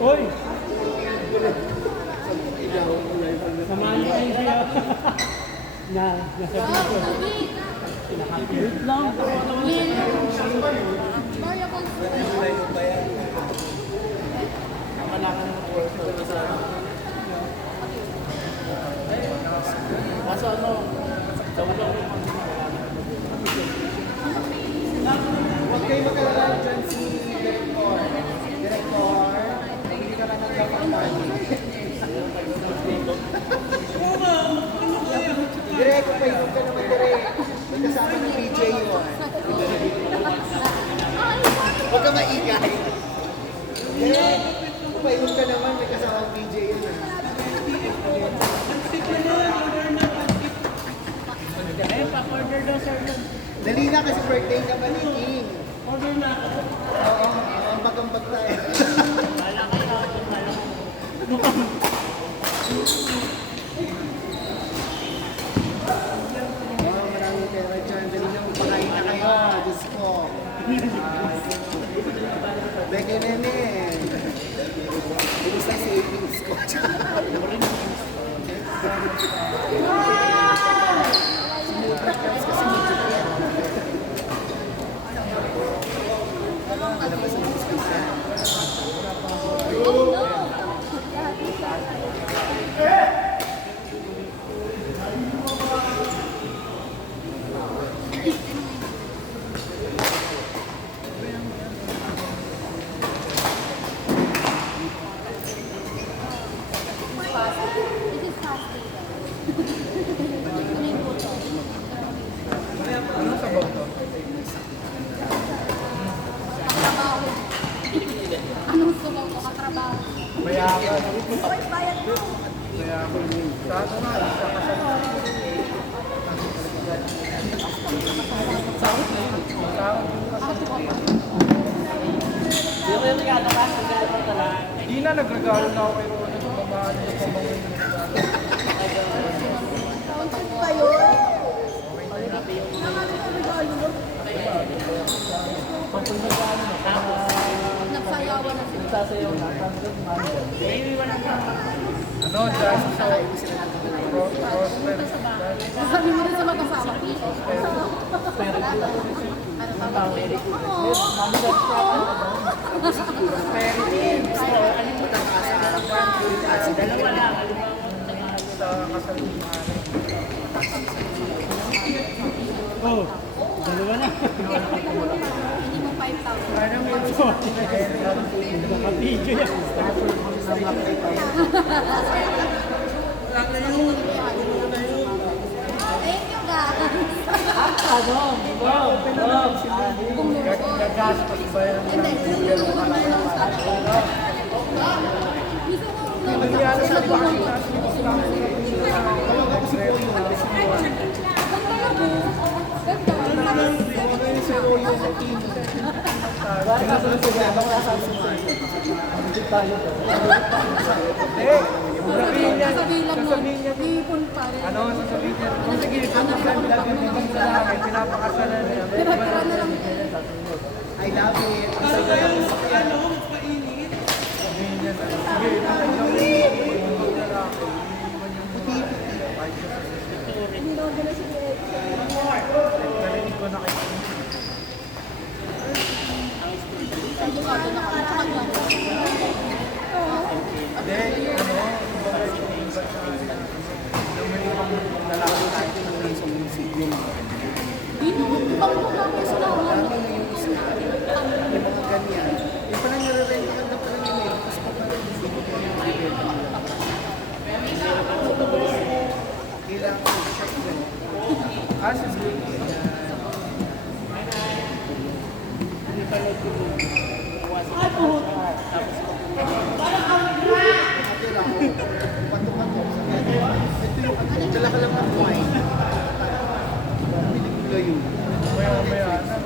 Hoy! Samahan niyo kayo siya. Nasa video. Wait lang. Kaso ano, huwag kayo magkalala dyan si Director. Director, hindi ka lang nagkakapagpagi. Direk, painom ka naman, Direk. May kasama ng DJ yun. Huwag ka maingay. Direk, painom ka naman, may kasama ng DJ yun. Pa-order daw, sir. Dali na kasi birthday naman ni King. Order na ako. Oo, ambag-ambag tayo. Wala kayo. Maraming pera dyan. Dali na magpakain na kayo. Diyos ko. Beke nene. Bilis na savings ko. Sumubra ka kasi medyo yan. Alabas ang dispensa. Anong sumaw ko katrabaho? Mayaman. Oy, bayad mo. Mayaman. Sa ano nga, sa kasal. Hindi na, nagregalo na ako kay Rona. Pamahal niya pamahal niya. Content pa yun? Nagsayawan na sila. Ano, dahil sa prosper. Sabi mo rin sa mag-asawa. Dalawa lang. Sa kasal ni Mare. Oh, dalawa na. Hindi mo 5,000. Parang may Naka-video yan. Thank you, guys. Ano? Wow! Wow! Kung lungsod. gagastos ba yan? Hindi, kung lungsod na yung sana. Gusto ko Nangyari sa Panginoon. Si Royo sa team. Sasabihin niya. sasabihin lang nun, Sasabihin niya. ipon pa rin. Ano, sasabihin niya. Kung sige, pinapakasalan sa akin. Pinapakasalan niya. Tira-tira na lang. I love it. Ang saya ko sa kanya. Sabihin niya. Sige, Hindi daw gano'n si Greg. narinig ko na kayo. Sigurado na kami kapag Then, ano, may ibang lalaki natin ng isang munisipyo. dito, ibang lugar may sulawan. Dami na yung isa. Yung mga ganyan. Yung pala nire-renta ka na pala yung mail. Tapos pa pala yung dito ko yung bibenta. Kailangan ko check na. As is good. Hindi pa nag-tuloy. Nakatira ko. Pato-pato. Ito yung dala ka lang ng wine. Pinigula yun. Maya-maya na.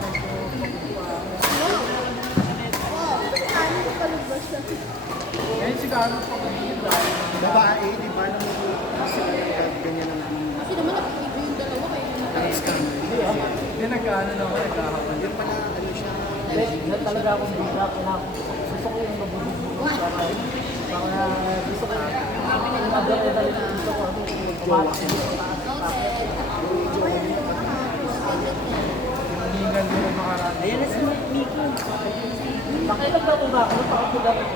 Ano ko palubas na? Ngayon siguro pa babae, di ba? Nung sila ganyan na namin. Kasi naman nakikita yung dalawa kayo. Hindi nag-ano naman, nagkakapan. Hindi pala, ano siya. Na talaga akong bigla. Gusto ko yung mabubuhay. Baka gusto ko yung madali-dali gusto ko. Kumakas. Hinihingan din ang makarami. Ayan na si Miki. Nakilagdato na ako. Napakapulat ako.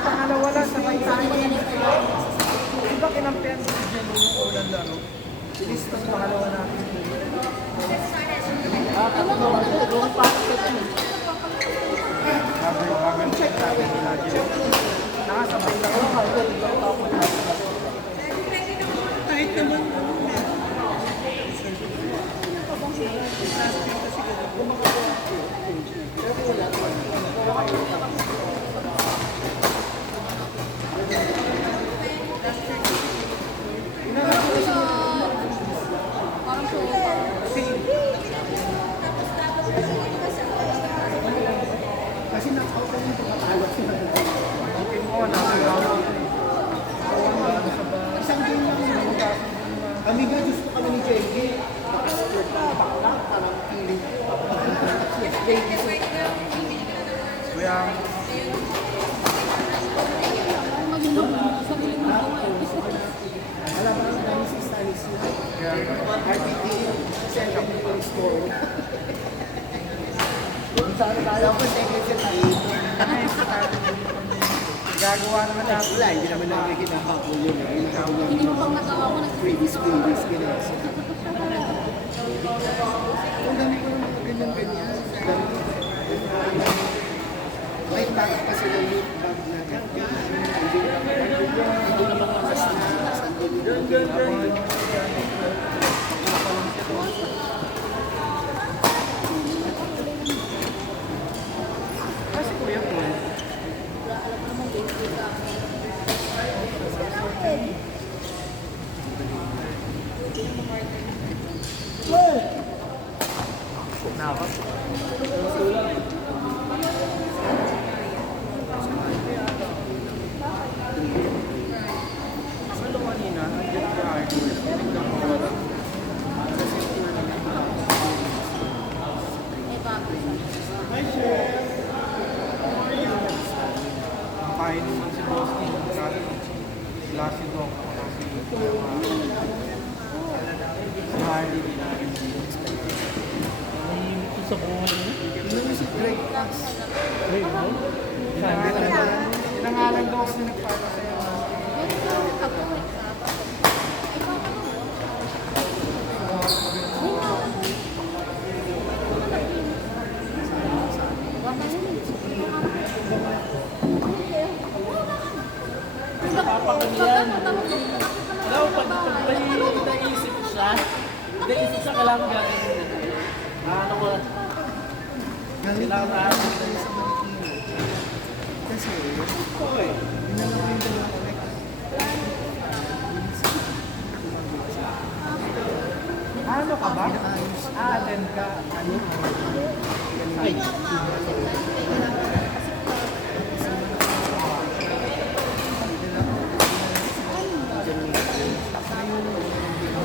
Pangalawa lang sa may tayo. Di ba kinampihan si Jen yung unang laro? Bilis tas pangalawa natin. Bagal check natin nila Jen. Nakasabay lang ako. Kahit naman. Parang show. Kasi knock-out lang yung pagkatawag sila. Okay mo, nakagawa. Isang game lang yun. Kami nga gusto kami ni Jenny. Naka-sport na, bakla, parang feeling. Kuya, alam mo, ang dami si Stanislas. RTT, second point score. Saan tayo? Tapos second set gagawa naman natin. Wala, hindi naman namin kinakapul yun. Hindi mo pang nagawa ko nag Previous, kinasa. Ang dami ko ng mga ganyan-ganyan. May tag pa sila yung bag na hindi naman mas kasi kuya po Salo kanina, nandiyan ka hardware. Tinignan ko wala. Kasi tour na Hi, Chef! Nakain naman si Bosti. Sila si Doc. Si Harley din. Nahihimik ko sa buhay niya. Tingnan mo si Greg Pax. Ay, no? Pinangalan daw kasi nagpala sa'yo. Napapakinggan. Alam mo, pag naisip siya, naisip siya kailangan gagawin. Ano ko, Galing kailangan na ako. sa Marikina. Kasi, dinala ko yung dalawa ko. Ano ka ba? Attend ka. Ano? Ay.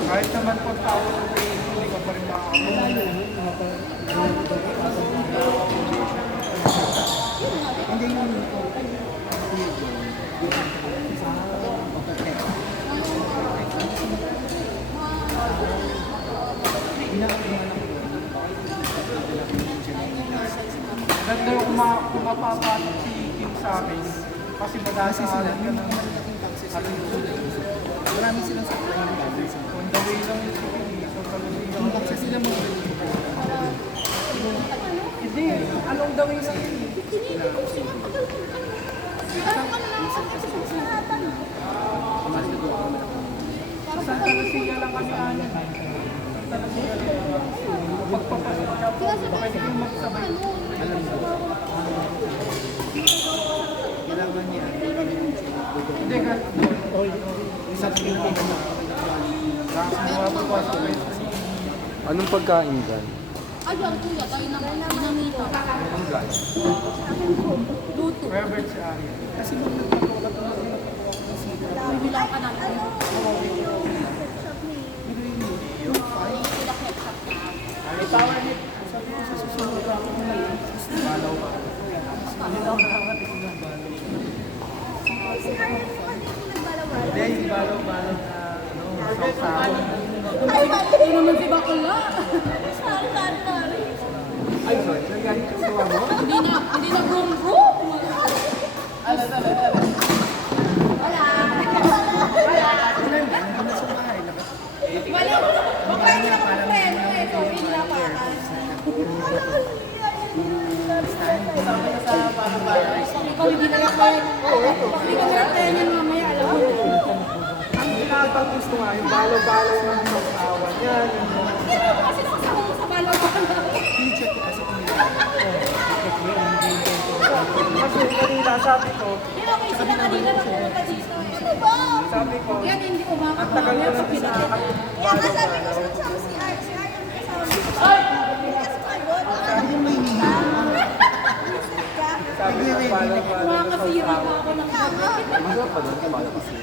Kahit naman po tao hindi ka pa rin hindi yung ganda yung kumapapasok si Kim sa amin kasi madadaanan ka ng marami silang supply ng batteries. On the way lang yung CPD, so talagang yung baksa sila mo. Hindi, anong the way lang yun? Sa Santa Lucia lang kami anin. Santa Lucia lang. Pagpapasok ka po, baka hindi yung magsabay. Alam mo. Kailangan niya. Hindi ka. Isang tingin na. Tapos mga papasok kayo. Anong pagkain dyan? Ayun, kuya, tayo na dinamita. Luto. Robert si Arya. Kasi nung nagpapagawa ka Bibilang ka natin. Ay, Sila ketchup na. power hit. Sabi ko sa susunod ako na balaw ka. Hindi na ako nakakatikin ng balaw. Hindi, yung balaw-balaw na sausawan. Ito naman si Bakla. Ay, sorry. Nagalit yung gawa mo? Hindi na gum-gum. Ala. Wala. Baka hindi na kapatid. Ito, hindi na pa. Ikaw hindi na lang kaya. Hindi ka naratain yan mamaya, alam mo. Ang pinatang gusto nga, yung balaw-balaw ng sausawan. Yan. Hindi naman kasi nakasama mo sa balaw-balaw. Kasi kanina sabi ko, Di ba may sila kanina na pumunta dito? Ano ba? sabi ko, Yan hindi ang umakap tagal ko mamaya na sa pinakita. pinaka. Yan sabi ko sa si Art. Si Art ang kasama. Kasi may Sabi ko, balaw-balaw na Kumakasira sausawan. pa ako ng Masarap pa doon, kumala kasi.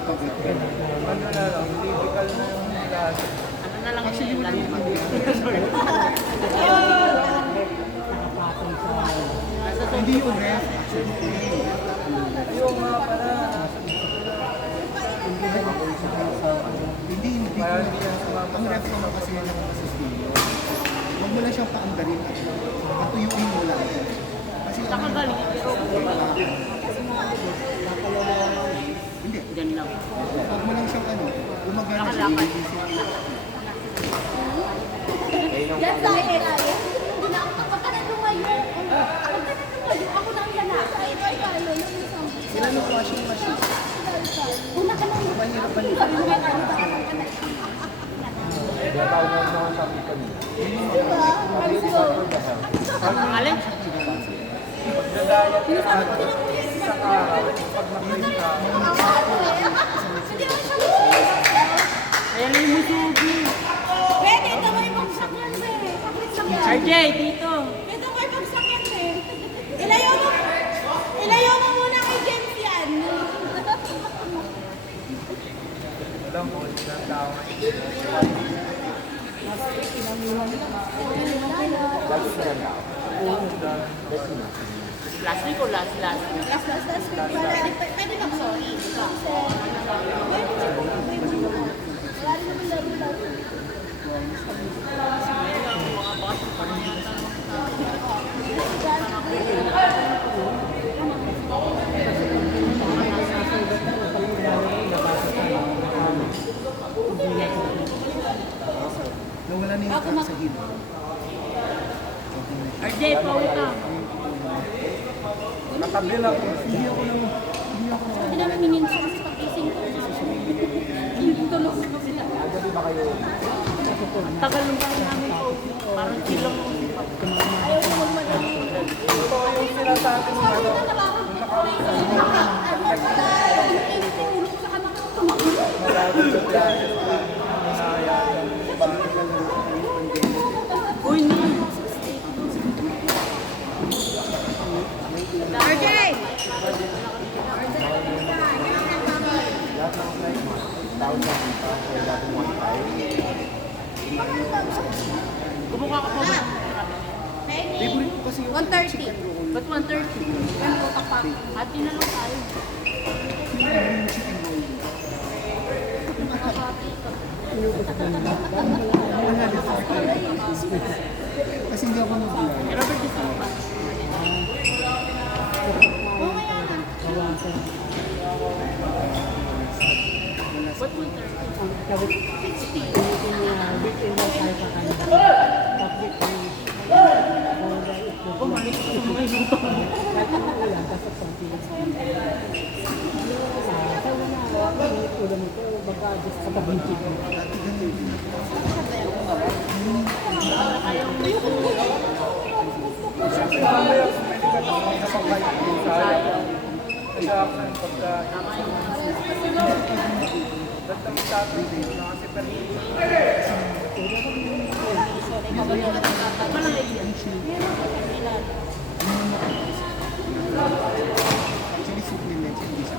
Ano na lang, typical na yung lasa. Hindi yung ref. Ayaw nga pala. Hindi. Kaya hindi yan sumama Ang sa ref naman kasi yan ang masisilo. Huwag mo lang siyang paanggarin at patuyuin mo lang. Kasi ang hindi. Huwag mo lang siyang gumagana siya. Yan sa akin. Hindi na ako kapag ka na lumayo. Kapag ka na lumayo, ako na ang lalaki. Ay, paano? Yung isang Sila ng washing machine. una ka lang. Mahirap pa Sabi mo kaya ano ka lang. Tawag na naman sa akin kanina. Diba? Let's go. Pagdadayat ka sa araw, pag nakita ka, Hindi ako siya. Ayan yung musugi. Pwede, ito mo yung pagsakyan eh. RJ, dito. Ito mo yung pagsakyan eh. Ilayo mo muna kay James yan. alam mo, ilang tao. Last week o last week? Last week. Pwede mag-sorry. Wala rin naman laro-laro. Nawala na yung truck sa hilo. RJ, pauwi ka. Nakabila ko. Sabi namin ni Ninja kasi pag-ising ko. Hindi tulog na sila. Ang tagal ng bahay namin po. Parang silong mo. Ayaw ko magmadali. Ito yung sinasabi mo, ano, Tulog sa kanak ng tumakulog. malapit sa plano. Uy, ni. RJ! Lahat ng flight mo, tawag na dito, kaya dating 1.5. Kumukha ka pa ba? Favorite ko kasi yung 130. Ba't 130? Yan po tapak. Hati na lang tayo. chicken roll. Nakakati ka. Kasi hindi ako nag-vlog. Robert, gusto mo ba? Okay na. Ba't 130? Bumalik ko sa mga iluto. Mamaya, kung pwede ka naman sa flight, sayang. nag-action pagka gandang tatay dito na kasi Actually, supplements, hindi siya.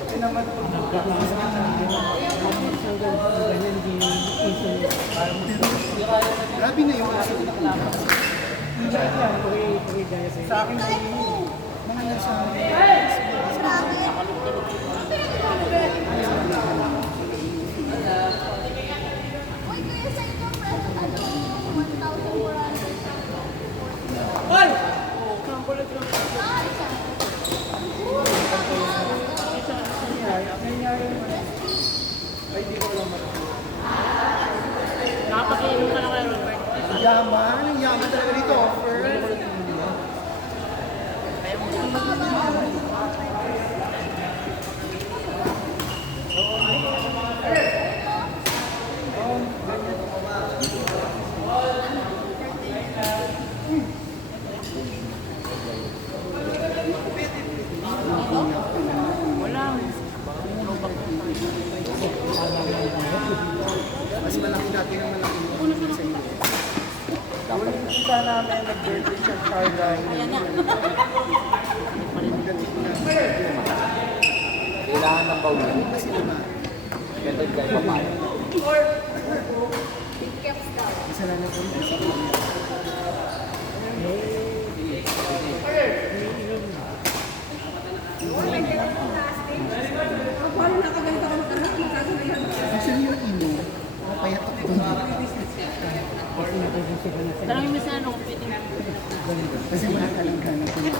hindi naman po Grabe na yung aso. sa akin Mga nasa... Uy, kuya, sa inyo, present ano, 1,400. Ay! Ay, di ko alam Nakapag-inom ka na kayo, Robert. Yaman, ang yaman talaga dito, offer. Mas malaki dati ng malaki yung sa inyo. kita namin nag-birthday siya Carla. Kailangan ng bawin. Kasi naman, Ganito yung kayo papayag. kasalanan ko rin kasi actually yung ino, payat ako doon. Tanongin mo sa ano, pwede na. Kasi wala talagang gana ko. Yung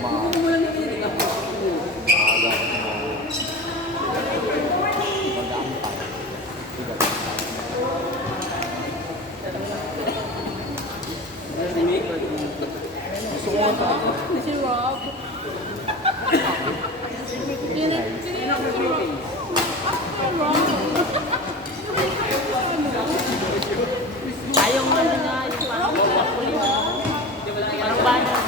mga... Gusto ko ito. Si Rob. Ayaw mo na nga yung parang puli. Parang banner.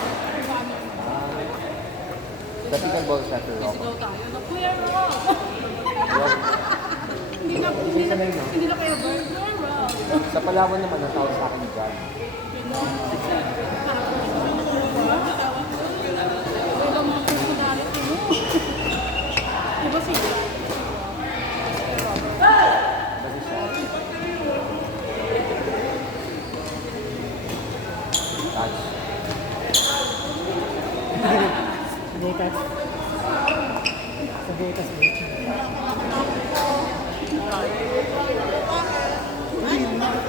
Typical ball setter, Rob. Sigaw tayo na, Kuya Rob. Hindi na kayo burger, Rob. Sa Palawan naman, ang tawag sa akin ni John. Ibang mga personality mo. Diba si Kasi siya. Touch. Hindi,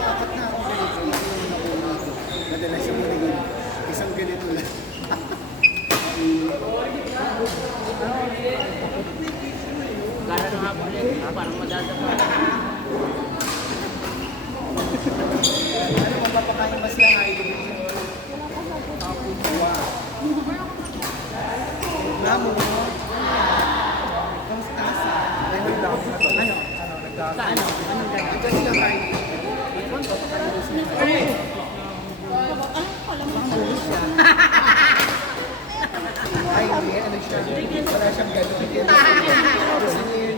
apat na ako ganito. Madalas yung mga isang ganito lang. Gara na nga po ulit. Parang madadapa. Ano kung papakain mas lang ay gawin mo? Wow. Namo. Kamusta sa? Ano? Sa ano? Anong gano'n? Ito sila kain. Ay, hindi. Ano siya? Wala siyang gano'n. Gusto niya yun.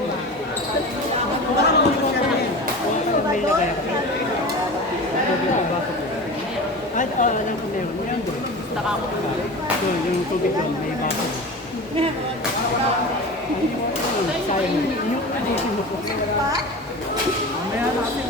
Taka ko. yung tubig doon, may baso. Mamaya natin